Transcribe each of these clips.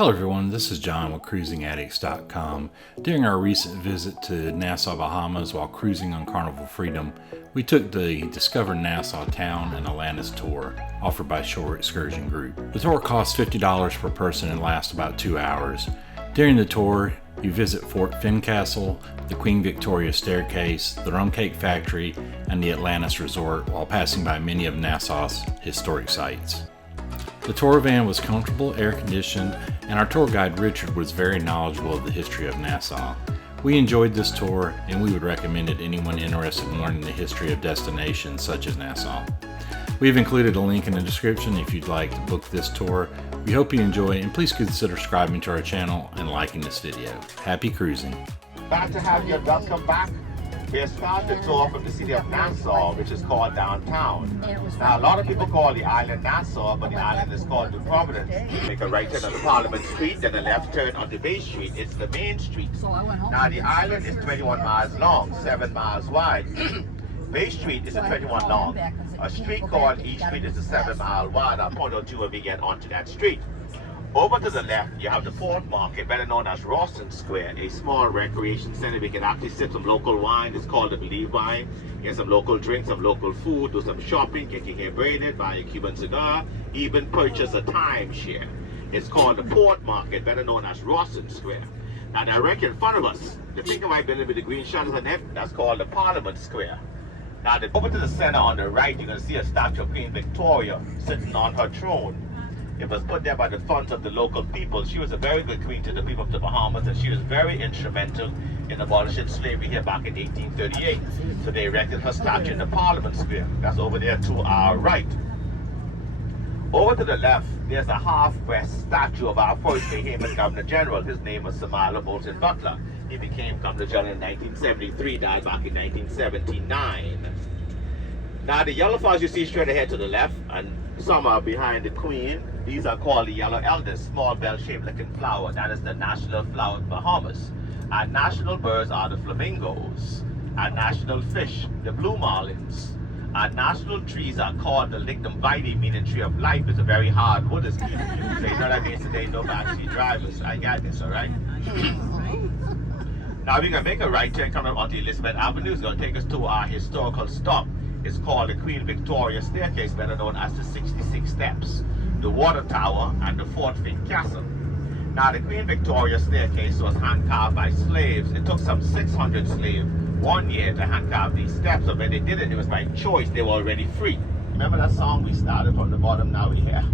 Hello everyone, this is John with CruisingAddicts.com. During our recent visit to Nassau Bahamas while cruising on Carnival Freedom, we took the Discover Nassau Town and Atlantis tour offered by Shore Excursion Group. The tour costs $50 per person and lasts about 2 hours. During the tour, you visit Fort Fincastle, the Queen Victoria Staircase, the Rum Cake Factory, and the Atlantis Resort while passing by many of Nassau's historic sites. The tour van was comfortable, air-conditioned, and our tour guide Richard was very knowledgeable of the history of Nassau. We enjoyed this tour, and we would recommend it to anyone interested in learning the history of destinations such as Nassau. We've included a link in the description if you'd like to book this tour. We hope you enjoy, and please consider subscribing to our channel and liking this video. Happy cruising. Glad to have you. Welcome back. We started the tour from the city of Nassau, which is called downtown. Now, a lot of people call the island Nassau, but the island is called New Providence. Make a right turn on Parliament Street, then a left turn on the Bay Street. It's the main street. Now, the island is 21 miles long, 7 miles wide. Bay Street is a 21 long. A street called East Street is a 7 mile wide. I'll point out to you when we get onto that street. Over to the left, you have the Port Market, better known as Rawson Square, a small recreation center. We can actually sip some local wine. It's called the Believe Wine. Get some local drinks, some local food, do some shopping, get your hair braided, buy a Cuban cigar, even purchase a timeshare. It's called the Port Market, better known as Rawson Square. Now, directly in front of us, the pink and white building with the green shutters on it, that's called the Parliament Square. Now, over to the center on the right, you're going to see a statue of Queen Victoria sitting on her throne. It was put there by the funds of the local people. She was a very good queen to the people of the Bahamas, and she was very instrumental in abolishing slavery here back in 1838. So they erected her statue in the Parliament Square. That's over there to our right. Over to the left, there's a half-breast statue of our first Bahamian Governor General. His name was Sir Bolton Butler. He became Governor General in 1973, died back in 1979. Now the yellow flowers you see straight ahead to the left, and some are behind the Queen. These are called the yellow elders, small bell-shaped looking flower. That is the national flower of Bahamas. Our national birds are the flamingos. Our national fish, the blue marlins. Our national trees are called the lignum vitae, meaning tree of life. It's a very hard wood. It's beautiful. So you know that means today no backseat drivers. I got this, all right? Now we're gonna make a right turn coming onto Elizabeth Avenue. It's gonna take us to our historical stop. It's called the Queen Victoria Staircase, better known as the 66 Steps, the Water Tower, and the Fort Fincastle. Now, the Queen Victoria Staircase was hand-carved by slaves. It took some 600 slaves 1 year to hand-carve these steps. So when they did it, it was by choice. They were already free. Remember that song, we started from the bottom, now we're here?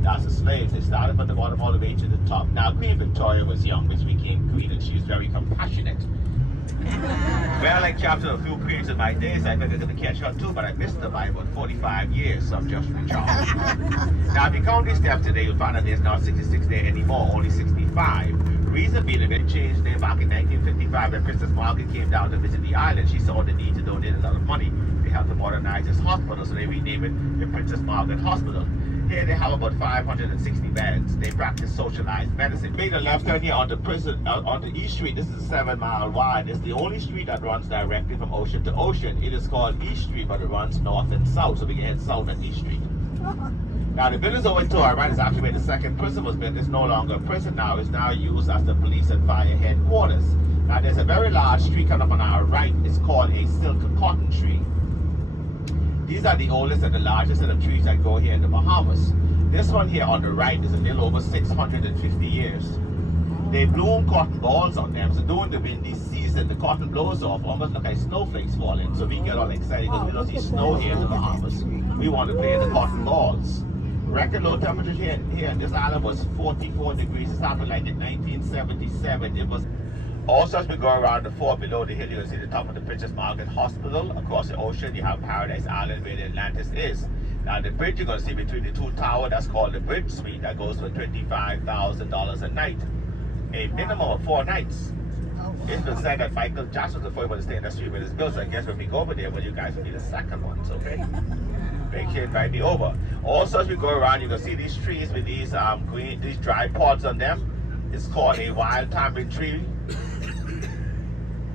That's the slaves. They started from the bottom all the way to the top. Now, Queen Victoria was young, which became queen, and she was very compassionate. Well, I captured a few queens in my days. I figured I could catch her too, but I missed her by about 45 years, so I'm just recharged. Now, if you count these steps today, you'll find that there's not 66 there anymore, only 65. Reason being, a bit changed there back in 1955 when Princess Margaret came down to visit the island. She saw the need to donate a lot of money. They have to modernize this hospital, so they renamed it the Princess Margaret Hospital. Here they have about 560 beds. They practice socialized medicine. Make a left turn here on the East Street. This is 7 mile wide. It's the only street that runs directly from ocean to ocean. It is called East Street, but it runs north and south, so we can head south at East Street. Now the buildings over to our right is actually where the second prison was built. It's no longer a prison now. It's now used as the police and fire headquarters. Now there's a very large tree coming up on our right. It's called a silk cotton tree. These are the oldest and the largest of the trees that grow here in the Bahamas. This one here on the right is a little over 650 years. They bloom cotton balls on them, so during the windy season, the cotton blows off, almost look like snowflakes falling. So we get all excited because we don't see snow here in the Bahamas. We want to play in the cotton balls. Record low temperature here in this island was 44 degrees. It happened like in 1977. It was. Also, as we go around the fort below the hill, you'll see the top of the Princess Margaret Hospital. Across the ocean, you have Paradise Island where the Atlantis is. Now, the bridge you're going to see between the two towers, that's called the Bridge Suite. That goes for $25,000 a night. A minimum of 4 nights. It's been said that Michael Jackson was the first one to stay in that street with his bills. So I guess when we go over there, well, you guys will be the second ones, okay? They can invite me over. Also, as we go around, you can see these trees with these green, these dry pods on them. It's called a wild tamarind tree.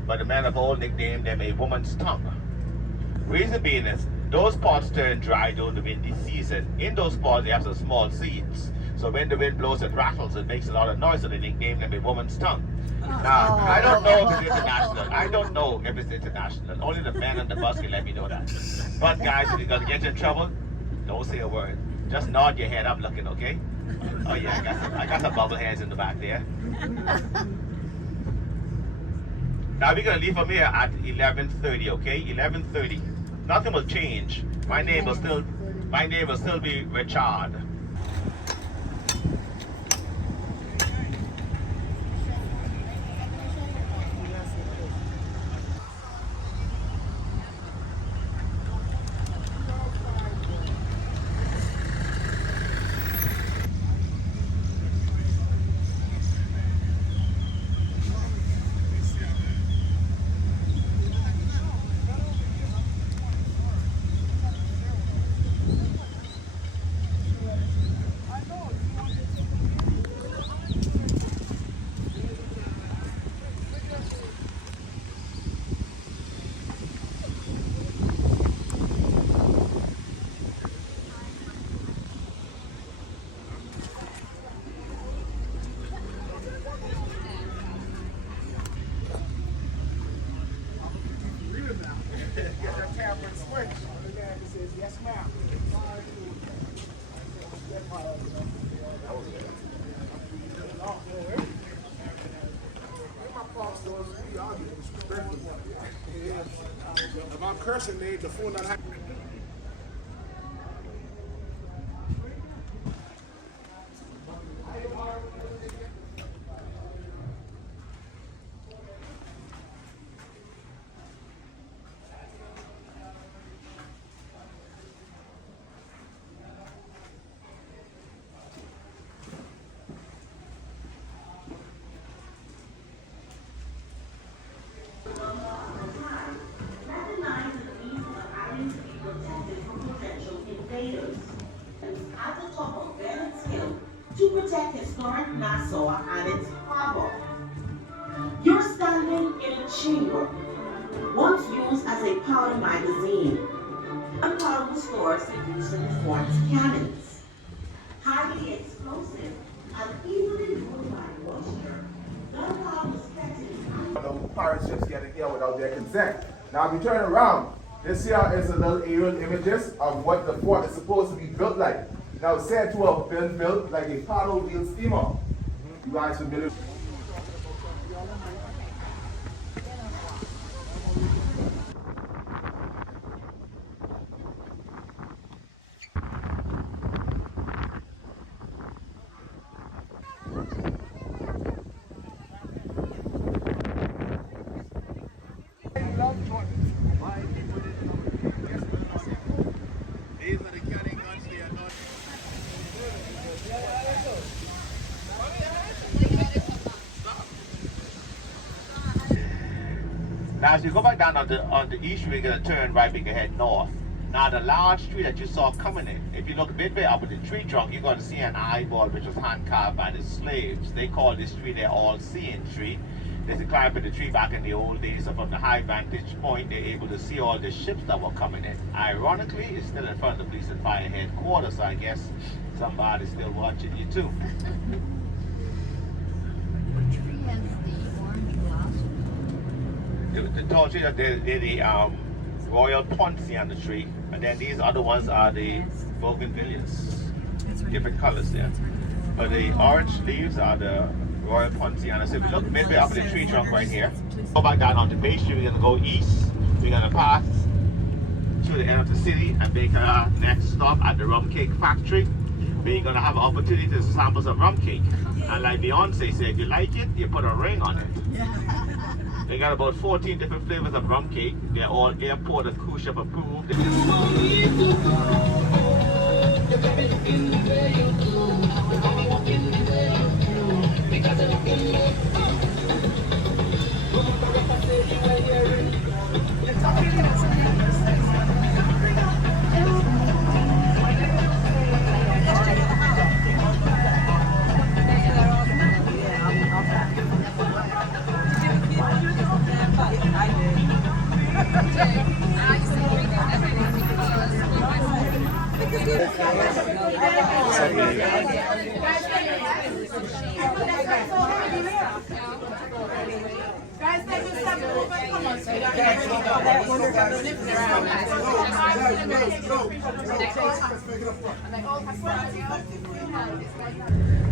But the men of old nicknamed them a woman's tongue. Reason being is, those pods turn dry during the windy season. In those pods, they have some small seeds. So when the wind blows, it rattles, it makes a lot of noise, so they nicknamed them a woman's tongue. Now, I don't know if it's international. I don't know if it's international. Only the men on the bus can let me know that. But guys, if you're gonna get in trouble, don't say a word. Just nod your head. I'm looking, okay? Oh yeah, I got some bubble heads in the back there. Now we're gonna leave from here at 11:30, okay? 11:30. Nothing will change. My name will still be Richard. If I'm cursing, the phone not happy. At the top of Bennett's Hill to protect historic Nassau and its harbor. You're standing in a chamber, once used as a powder magazine. Gunpowder was stored to use in the fort's cannons. Highly explosive and easily moved by moisture, gunpowder was kept in No pirate ships getting here without their consent. Now, if you turn around, this here is a little aerial images of what the fort is supposed to be built like. Now, it's said to have been built like a paddle wheel steamer. You guys familiar? Now, as you go back down on the east street, you're going to turn right, big ahead north. Now, the large tree that you saw coming in, if you look midway up at the tree trunk, you're going to see an eyeball which was hand carved by the slaves. They call this tree their all-seeing tree. They used to climb in the tree back in the old days, so from the high vantage point, they're able to see all the ships that were coming in. Ironically, it's still in front of the police and fire headquarters, so I guess somebody's still watching you too. The tall tree, they're the Royal Ponciana tree, and then these other ones are the Bougainvilleas, different colors there. But the orange leaves are the Royal Ponciana. So if you look midway up at the tree trunk right here, go back down onto Bay Street, we're going to go east. We're going to pass to the end of the city and make our next stop at the Rum Cake Factory. We're going to have an opportunity to sample some rum cake. And like Beyonce said, if you like it, you put a ring on it. They got about 14 different flavors of rum cake. They're all airport and cruise ship approved.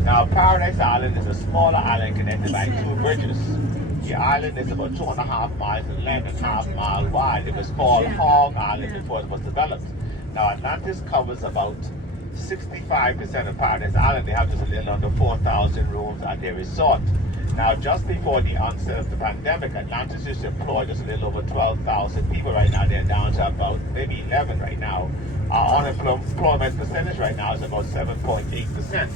Now, Paradise Island is a smaller island connected by two bridges. The island is about 2.5 miles in length and half mile wide. It was called Hog Island before it was developed. Now, Atlantis covers about 65% of Paradise Island. They have just a little under 4,000 rooms at their resort. Now, just before the onset of the pandemic, Atlantis used to employ just a little over 12,000 people. Right now, they're down to about maybe 11 right now. Our unemployment percentage right now is about 7.8%.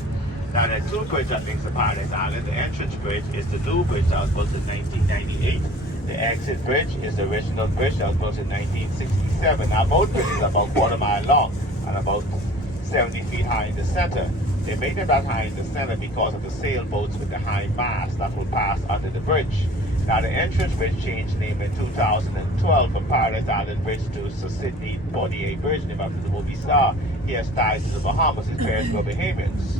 Now, there are two bridges that links to Paradise Island. The entrance bridge is the new bridge that was built in 1998. The exit bridge is the original bridge that was built in 1967. Now, both bridges are about 1/4 mile long and about 70 feet high in the center. They made them that high in the center because of the sailboats with the high mast that will pass under the bridge. Now, the entrance bridge changed name in 2012 from Paradise Island Bridge to Sydney 48 Bridge, named after the movie star. He has ties to the Bahamas. His parents were Bahamians.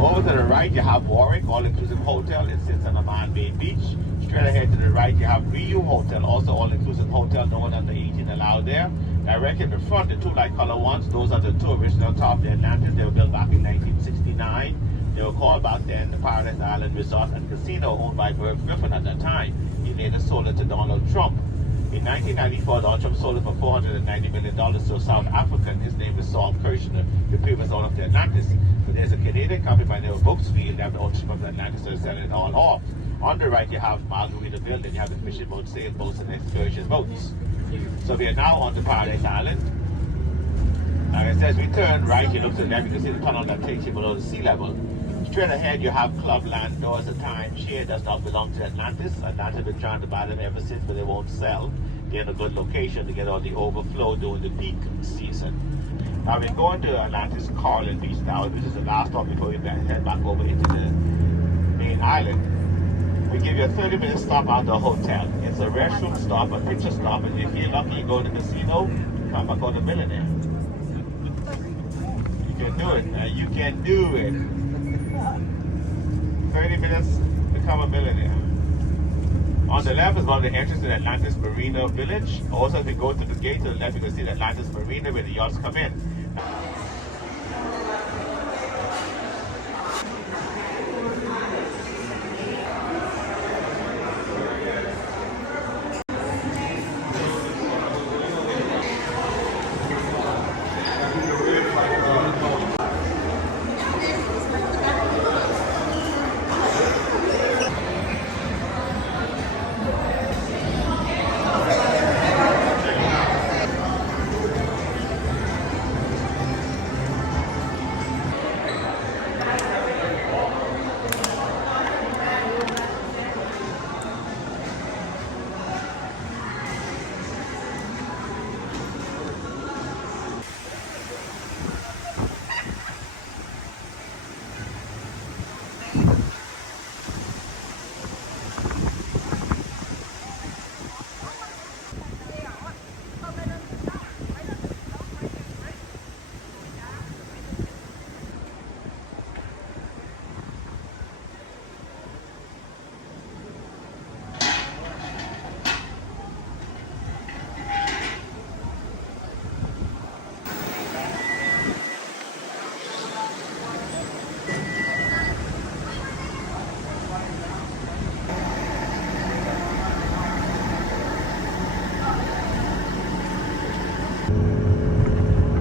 Over to the right, you have Warwick, all-inclusive hotel. It sits on a man-made beach. Straight ahead to the right, you have Riu Hotel, also all-inclusive hotel. No one under 18 allowed there. Directly in the front, the two light color ones, those are the two original top of the Atlantis. They were built back in 1969. They were called back then the Paradise Island Resort and Casino, owned by Merv Griffin at that time. He later sold it to Donald Trump. In 1994, Donald Trump sold it for $490 million to a South African. His name is Saul Kirshner, the previous owner of the Atlantis. So there's a Canadian company by the name of Brooksfield. They have the ownership of the Atlantis, so they're selling it all off. On the right, you have Margaritaville, then you have the fishing boats, sailboats, and excursion boats. So we are now on to Paradise Island. Like I said, as we turn right, you look to the left, you can see the tunnel that takes you below the sea level. Straight ahead, you have Clubland Doors, a timeshare. Does not belong to Atlantis. Atlantis has been trying to buy them ever since, but they won't sell. They're in a good location to get all the overflow during the peak season. Now we're going to Atlantis Coral Beach now. This is the last stop before we head back over into the main island. We give you a 30-minute stop at the hotel. It's a restroom stop, a picture stop, and if you're lucky, you go to the casino, come back on the millionaire. You can do it. You can do it. 30 minutes, become a millionaire. On the left is one of the entrances to the Atlantis Marina Village. Also, if you go to the gate to the left, you can see the Atlantis Marina where the yachts come in.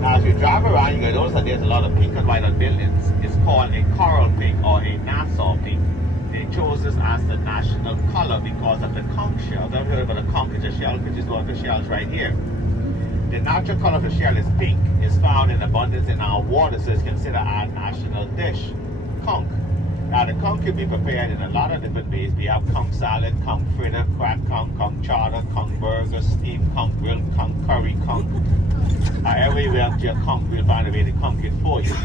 As you drive around, you're going to notice that there's a lot of pink and white on buildings. It's called a coral pink or a Nassau pink. They chose this as the national color because of the conch shell. I've heard about a conch is a shell, which is one of the shells right here. The natural color of the shell is pink. It's found in abundance in our water, so it's considered our national dish, conch. Now, the conch can be prepared in a lot of different ways. We have conch salad, conch fritter, cracked conch, conch chowder, conch burger, steamed conch, grilled conch, curry conch. However you want your conch, we'll find a way to conch it for you.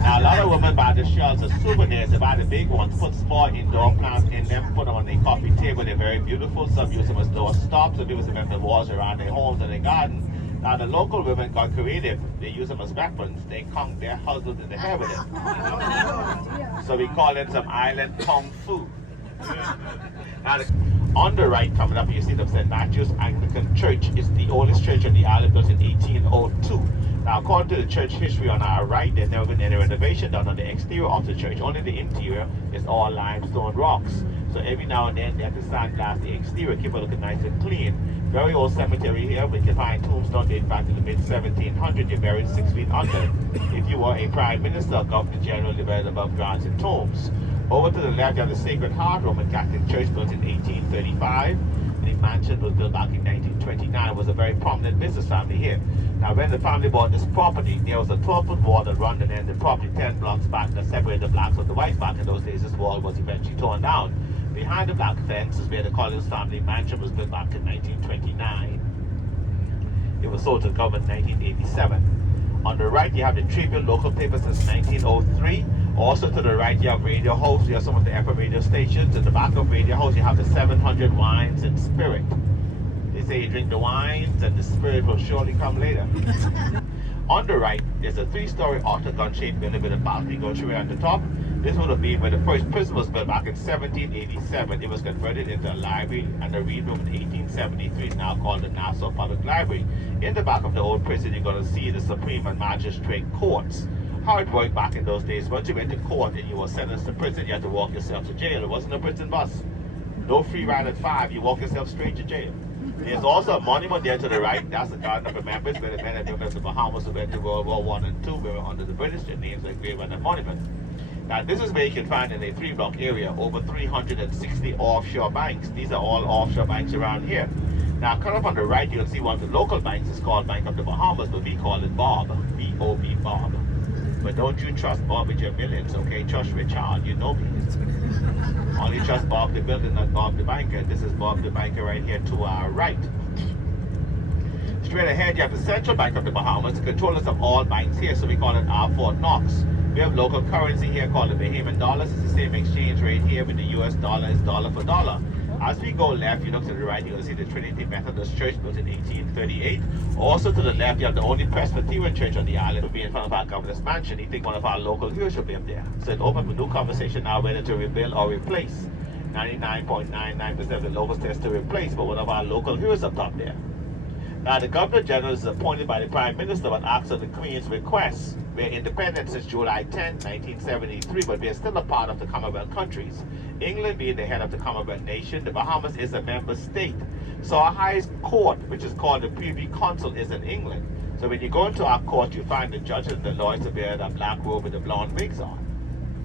Now, a lot of women buy the shells as souvenirs. They buy the big ones, put small indoor plants in them, put them on their coffee table. They're very beautiful. Some use them as door stops. Some use them in the walls around their homes and their gardens. Now, the local women got creative. They use them as weapons. They conch their husbands in the head with them. So we call it some island kung fu. Now, on the right, coming up, you see the St. Matthew's Anglican Church. It's the oldest church on the island, built in 1802. Now, according to the church history on our right, there's never been any renovation done on the exterior of the church. Only the interior is all limestone rocks. So every now and then they have to sandblast the exterior, keep it looking nice and clean. Very old cemetery here. We can find tombstones dating back to the mid-1700s. You're buried 6 feet under. If you were a prime minister, governor general, you're buried above ground in tombs. Over to the left, you have the Sacred Heart Roman Catholic Church, built in 1835. The mansion was built back in 1929. It was a very prominent business family here. Now, when the family bought this property, there was a 12-foot wall that ran the end of the property 10 blocks back that separated the blacks from the whites back in those days. This wall was eventually torn down. Behind the black fence is where the Collins family mansion was built back in 1929. It was sold to the government in 1987. On the right, you have the Tribune local paper since 1903. Also to the right, you have Radio House. You have some of the FM radio stations. In the back of Radio House, you have the 700 Wines and Spirit. They say you drink the wines and the spirit will surely come later. On the right, there's a 3-story octagon-shaped building with a balcony going straight on the top. This would have been where the first prison was built back in 1787. It was converted into a library and a read room in 1873. It's now called the Nassau Public Library. In the back of the old prison, you're going to see the Supreme and Magistrate Courts. How it worked back in those days, once you went to court and you were sentenced to prison, you had to walk yourself to jail. It wasn't a prison bus. No free ride at 5. You walk yourself straight to jail. There's also a monument there to the right. That's the Garden of Remembrance, where the men and women of the Bahamas who went to World War I and II were under the British. Their names are engraved on the monument. Now, this is where you can find in a 3-block area over 360 offshore banks. These are all offshore banks around here. Now, cut up on the right, you'll see one of the local banks is called Bank of the Bahamas, but we call it Bob, B-O-B, Bob. But don't you trust Bob with your millions, okay? Trust Richard, you know me. Only trust Bob the builder, not Bob the banker. This is Bob the banker right here to our right. Straight ahead, you have the Central Bank of the Bahamas, the controllers of all banks here, so we call it our Fort Knox. We have local currency here called the Bahamian dollars. It's the same exchange rate here with the US dollar is dollar for dollar. As we go left, you look to the right, you're going to see the Trinity Methodist Church built in 1838. Also to the left, you have the only Presbyterian church on the island. We'll be in front of our governor's mansion. You think one of our local viewers should be up there. So it opens a new conversation now whether to rebuild or replace. 99.99% of the locals test to replace, but one of our local viewers up top there. Now, the Governor General is appointed by the Prime Minister but acts on the Queen's request. We're independent since July 10, 1973, but we're still a part of the Commonwealth countries. England being the head of the Commonwealth nation, the Bahamas is a member state. So our highest court, which is called the Privy Council, is in England. So when you go into our court, you find the judges and the lawyers to wear the black robe with the blonde wigs on.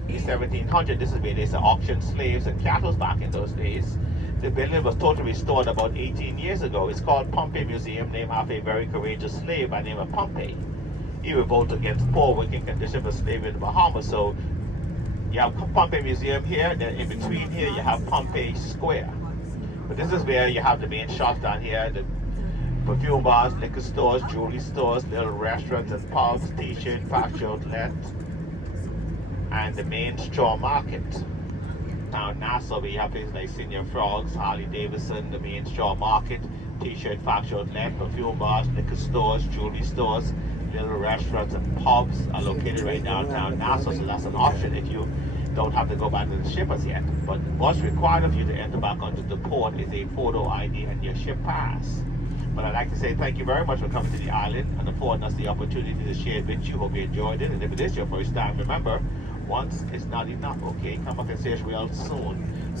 In 1700, this is where they auctioned slaves and cattle back in those days. The building was totally restored about 18 years ago. It's called Pompey Museum, named after a very courageous slave by the name of Pompey. He revolted against poor working conditions for slavery in the Bahamas. So you have Pompey Museum here, then in between here you have Pompey Square. But this is where you have the main shops down here, the perfume bars, liquor stores, jewelry stores, little restaurants and pubs, t-shirt, factory outlet, and the main straw market. Now in Nassau, we have places like Senior Frogs, Harley Davidson, the main straw market, t-shirt, factory outlet, perfume bars, liquor stores, jewelry stores, little restaurants and pubs are located right downtown Nassau, so that's an option if you don't have to go back to the ship as yet. But what's required of you to enter back onto the port is a photo ID and your ship pass. But I'd like to say thank you very much for coming to the island and affording us the opportunity to share it with you. Hope you enjoyed it, and if it is your first time, remember, once is not enough, okay? Come back and see us real soon.